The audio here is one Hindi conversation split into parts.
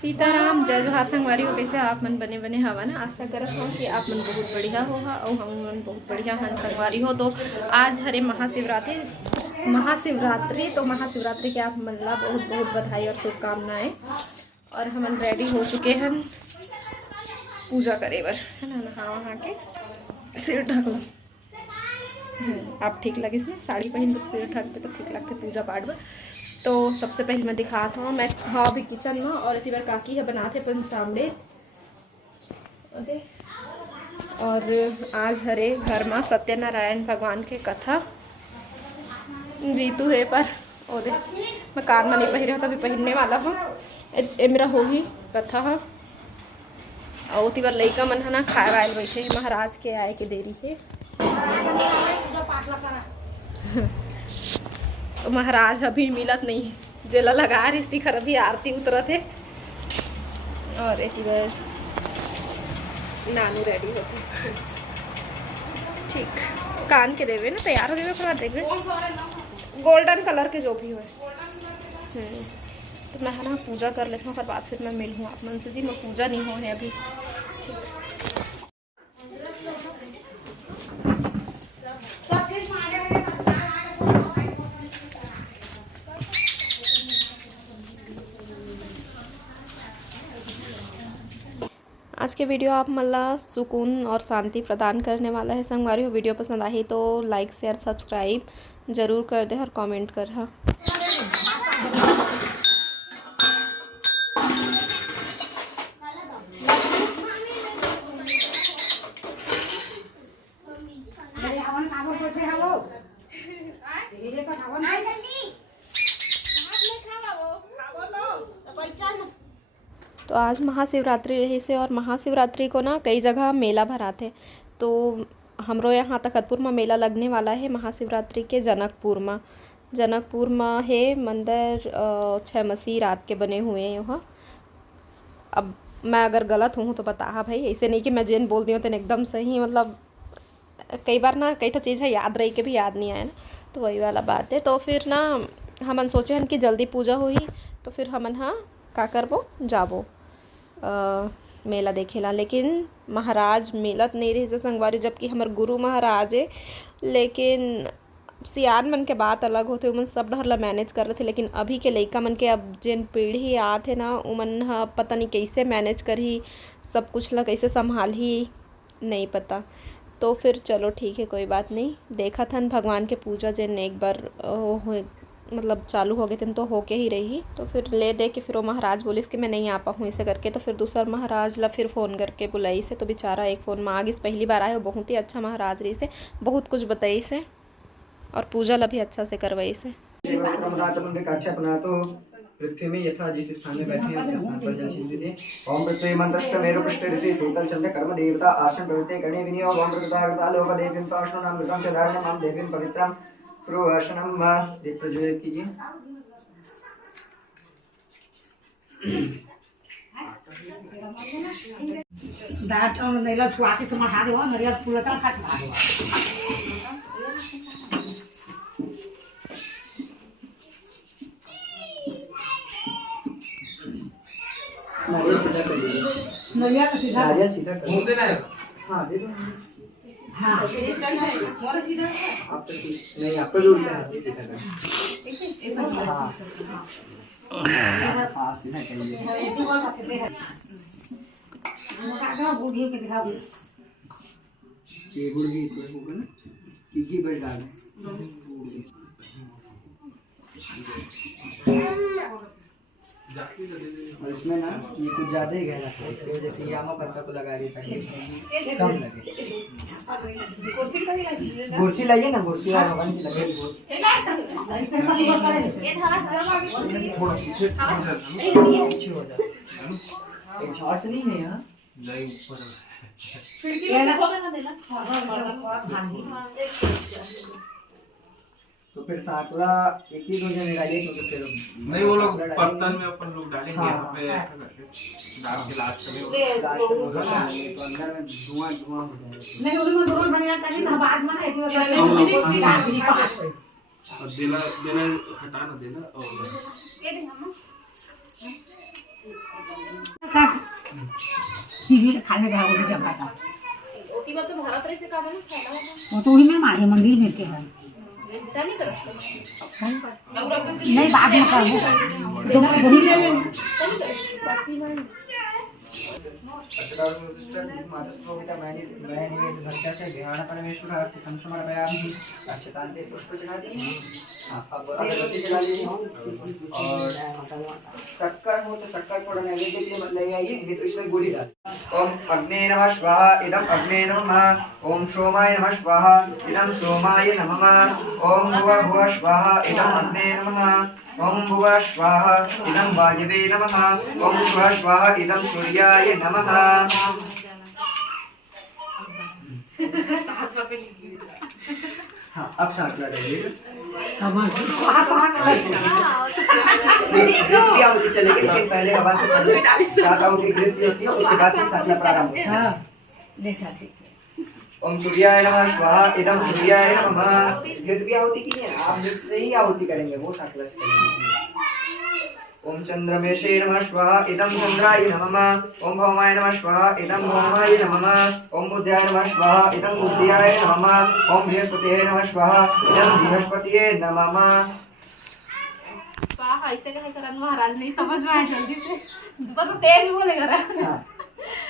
सीताराम जय जोहार संगवारी हो। कैसे आप मन बने हवा ना। आशा करत हूँ कि आप मन बहुत बढ़िया हो और हम मन बहुत बढ़िया हन संगवारी हो। तो आज हरे महाशिवरात्रि तो महाशिवरात्रि के आप मन ला बहुत बहुत बधाई और शुभकामनाएं। और हम रेडी हो चुके हैं पूजा करे बर, है ना। नहा वहा के सिर ढक लो। आप ठीक लगिस ना साड़ी पहन के सिर ढक पे तो ठीक लगते पूजा पाठ बर। तो सबसे पहले मैं दिखाता हूँ, मैं हाँ अभी किचन में और इतनी बार काकी है बनाते पंचामृत। और आज हरे घर में सत्यनारायण भगवान के कथा जीतू है पर ओ दे मैं कान में नहीं पहन रहा, तभी पहनने वाला हूँ। ए मेरा हो ही कथा है। और उतनी बार लड़का मन है ना खाए वाले बैठे महाराज के आए के देरी है। तो महाराज अभी मिलत नहीं, जेला लगा रिश्ती खर अभी आरती उतरत है। और एक बार नानू रेडी होते ठीक कान के देवे ना तैयार हो जाए फिर देखे गोल्डन कलर के जो भी हो। तो मैं है ना पूजा कर लेता हूँ, फिर बाद फिर मैं मिलूँ आप मन से। जी मैं पूजा नहीं हो है अभी। आज के वीडियो आप मला सुकून और शांति प्रदान करने वाला है संगवारी हो। वीडियो पसंद आई तो लाइक शेयर सब्सक्राइब जरूर कर दे और कमेंट कर। हाँ तो आज महाशिवरात्रि रही से और महाशिवरात्रि को ना कई जगह मेला भराते। तो हमरो यहाँ तखतपुर में मेला लगने वाला है महाशिवरात्रि के जनकपुर में है मंदिर। 6 मसीह रात के बने हुए हैं वहाँ। अब मैं अगर गलत हूँ तो बता भाई, ऐसे नहीं कि मैं जिन बोलती हूँ तो एकदम सही। मतलब कई बार ना कई चीज़ है याद रही के भी याद नहीं आया ना, तो वही वाला बात है। तो फिर ना हमन सोचे हन कि जल्दी पूजा हुई तो फिर हमन हाँ का करबो जाबो मेला देखेला। लेकिन महाराज मिलत नहीं रही से संगवारी, जबकि हमार गुरु महाराज है। लेकिन सियान मन के बात अलग होते, उमन सब डर ला मैनेज कर रहे थे। लेकिन अभी के लइका मन के अब जिन पीढ़ी आत है ना उमन हा पता नहीं कैसे मैनेज करही, सब कुछ ला कैसे संभालही नहीं पता। तो फिर चलो ठीक है कोई बात नहीं। देखा था भगवान के पूजा जिन एक बार मतलब चालू हो गए थे तो होके ही रही। तो फिर ले दे के फिर वो महाराज बोलिस कि मैं नहीं आ पाऊँ इसे करके। तो फिर दूसरा महाराज ला फिर फ़ोन करके बुलाई से, तो बेचारा एक फ़ोन में आ गई। पहली बार आए हो, बहुत ही अच्छा महाराज रही से, बहुत कुछ बताई से और पूजा ला भी अच्छा से करवाई से। पृथ्वी में यथा जिस स्थान में बैठे हैं उस स्थान पर जल छिंच दीजिए। ओम पृथ्वी मंत्रष्ट मेरु पृष्ठ ऋषि सूतल चंद कर्म देवता आसन प्रवृत्ति गणे विनियोग। ओम प्रकृता लोक देवीं पावशनो नाम कृतं च धारणं नाम देवीं पवित्रं प्रोहर्षणं वा दीप प्रज्वलित कीजिए। दाट और नेला छुआती से मठा दे हो नरियल फूल चल खा नारियल सीधा कर दीजिए। नारियल सीधा कर दो। हाँ दे दो। हाँ मोरे सीधा आप तो नहीं, आपको भी उल्टा हाथ सीधा कर। ऐसा हाँ हाँ सीधा करिए। ऐसे बोल सकते हैं काका बूढ़ी के दिखाओ ये बूढ़ी तो होगा ना कि बैठ डाल और इसमें ना ये कुछ ज़्यादा ही गहरा था, इसकी वजह से यामा पत्ता को लगा रही ताकि कम लगे। कुर्सी लाइए ना, कुर्सी और भगवान की लगे एक शॉर्ट्स नहीं है यहाँ। तो फिर साकला एक ही दो जने डालिए क्योंकि फिर नहीं वो लोग बर्तन में अपन लोग डालेंगे। यहाँ पे ऐसा करके डाल के लास्ट में तो अंदर में धुआं धुआं हो जाएगा। नहीं उन्होंने दोनों बनिया करी ना बाद में है कि और देना देना हटा ना देना। और टीवी से खाने गया वो जगह था ओती बात तो भारत रही से काम ना खाना वो तो वही में मारे मंदिर में के है बेटा नहीं कर नहीं बाद में करेंगे तो मैं वही ले लेंगे शक्कर हो तो शक्कर थोड़ा नैवेद्य के लिए मत ले आइए, नहीं तो इसमें गोली डाल। ओम अग्ने नमः स्वाहा इदम अग्ने नमः। ओम सोमाय नमः स्वाहा इदम सोमाय नमः। ओम भुवः भुवः स्वाहा इदम अग्ने नमः। ओम भुवः स्वाहा इदम वायवे नमः। ओम स्वः स्वाहा इदम सूर्याय नमः। हाँ, अब सांस लगाइए। घृत आहुति चलेगी, लेकिन पहले हवा से सात आहुति घृत होती है, उसके बाद फिर साधना प्रारंभ होता है। ओम सूर्याय नमः स्वाहा इदम सूर्याय नमः। घृत भी आहुति की है, आप घृत से ही आहुति करेंगे, वो साकला से करेंगे। ओम चंद्रमेशे नमः स्वाहा इदम चंद्राय नमः। ओम भौमाय नमः स्वाहा इदम भौमाय नमः। ओम बुद्ध्याय नमः स्वाहा इदम बुद्ध्याय नमः। ओम बृहस्पतये नमः स्वाहा इदम बृहस्पतये नमः। स्वाहा ऐसे कहे करन महाराज नहीं समझ में आया जल्दी से तो तेज बोलेगा रा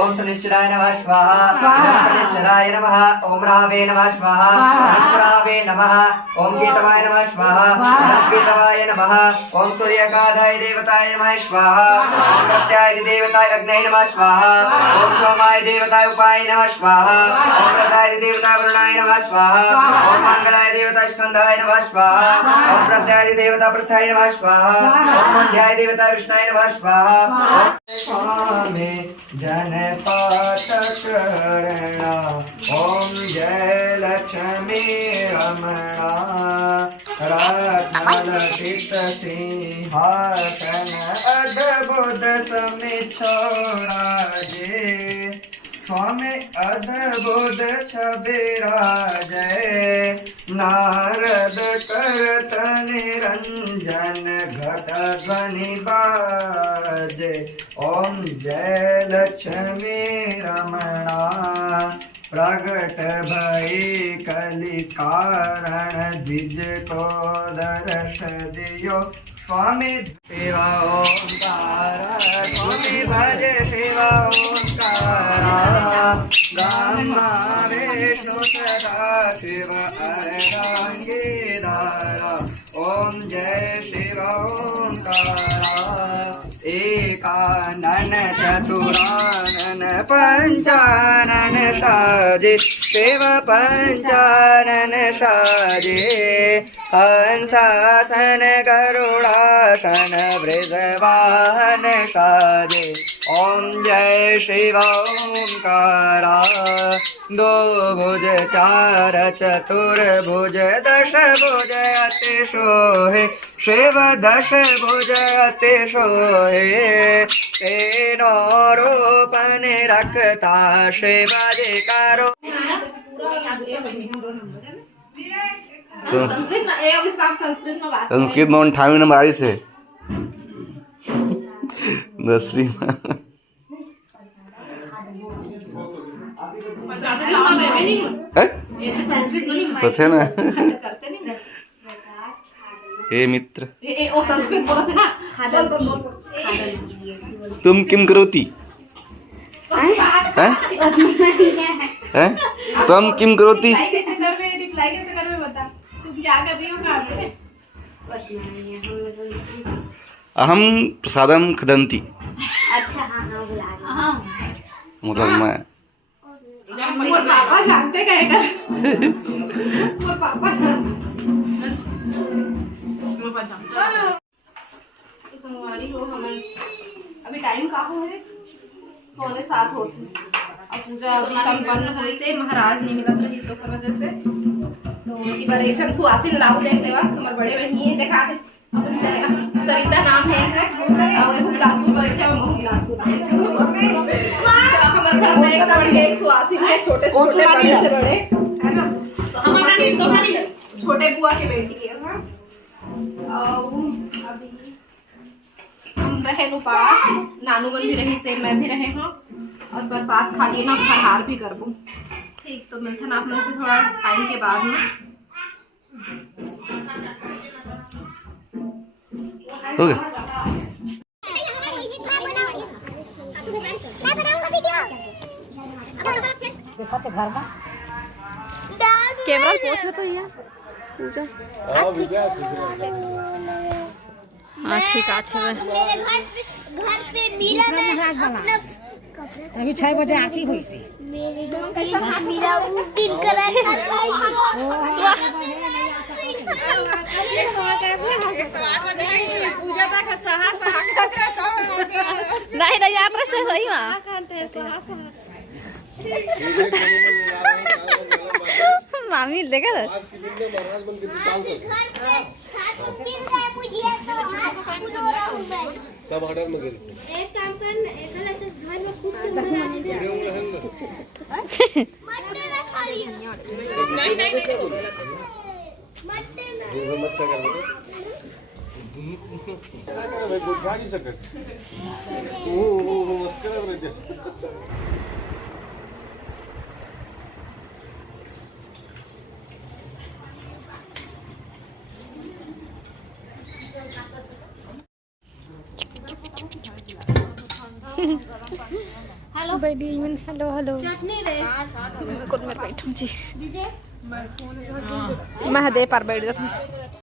ओम शनिश्चराय नमः स्वाहा ओम शनिश्चराय नमः। ओम रावे नमः स्वाहा ओम रावे नमः। ओम केतवाय नमः स्वाहा ओम केतवाय नमः। ओम सूर्यकाधाय देवताय नमः स्वाहा। ओम प्रत्याय देवताय अग्नये नमः स्वाहा। ओम सोमाय देवताय उपाय नमः स्वाहा। ओम प्रत्याय देवताय वरुणाय नमः स्वाहा। ओम मंगलाय देवताय स्कंधाय नमः स्वाहा। ओम प्रत्याय देवता पृथ्वाय नमः स्वाहा। ओम मध्याय देवताय विष्णाय नमः स्वाहा। स्वामी जनपातकर्णा ओम जय लक्ष्मी रमणा। रत्नलसित सिंहासन अद्भुत समिच्छोराजे। स्वामी अद्भुत छबिराजय। नारद करत निरंजन घट ध्वनि बाजे। ओम जय लक्ष्मी रमणा। प्रगट भई कलि कारण द्विज को दर्श दियो। स्वामी शिवा ओंकार स्वामी भज शिवा ओंकार। ब्रह्मा विष्णु सदा शिव अर्धांगीधारा। ओम जय शिव ओंकार। एकानन चतुरानन पंचानन साजे। शिव पंचानन साजे। हंसासन गरुड़ासन वृषवाहन साजे। ओम जय शिव ओंकारा। दो भुज चार चतुर्भुज दश भुज अति सोहे। शिव दश भुज अति सोहे। तेनो रूपन रखता शिवाजी करो। संस्कृत में 58 नंबर आई से 10वीं है ना। हे मित्र तुम किम करोती हैं? तुम किम करोती? अहम प्रसादम खदंती। अच्छा हाँ हाँ बुला मतलब मैं मोर पापा जानते क्या कर मोर पापा संगवारी हो हमें अभी टाइम कहाँ है 6:45 होती। अब पूजा संपन्न होने से महाराज नहीं मिलत रही तो कर वजह से तो इस बार एक जन सुहासिन लाओ देख लेवा हमारे बड़े बहनी है देखा दे अपन चलेगा सरिता नाम है और वो क्लास में पढ़े थे और हम क्लास में पढ़े थे। हमारे घर में एक से एक सुहासिन है छोटे से छोटे बड़े से बड़े है ना। तो हमारे छोटे बुआ की बेटी है ना। अभी हम रहे नु पास नानू बन भी रही से मैं भी रहे हाँ और बरसात खा लिए ना फरहार भी करबो। ठीक, तो मिलते हैं आपने से थोड़ा टाइम के बाद में। हो गया। कैमरा पोस्ट तो ये पूजा। हाँ ठीक है। मेरे घर पे मीरा में अपना अभी 6 बजे आती हुई से मेरे घर मीरा दिन करा नहीं नहीं आप से सही वहाँ मामी देखा मिल गया मुझे तो सब ऑर्डर में गए एक काम करना ऐसे घर में खूब बनाने दे मट्टे में खाली नहीं मट्टे में मत कर भाई बुझा नहीं सकत वो मस्कर रह जैसे हेलो बेबी हेलो हेलो कौन मेरे बैठूं जी मैं दे पर बैठ जा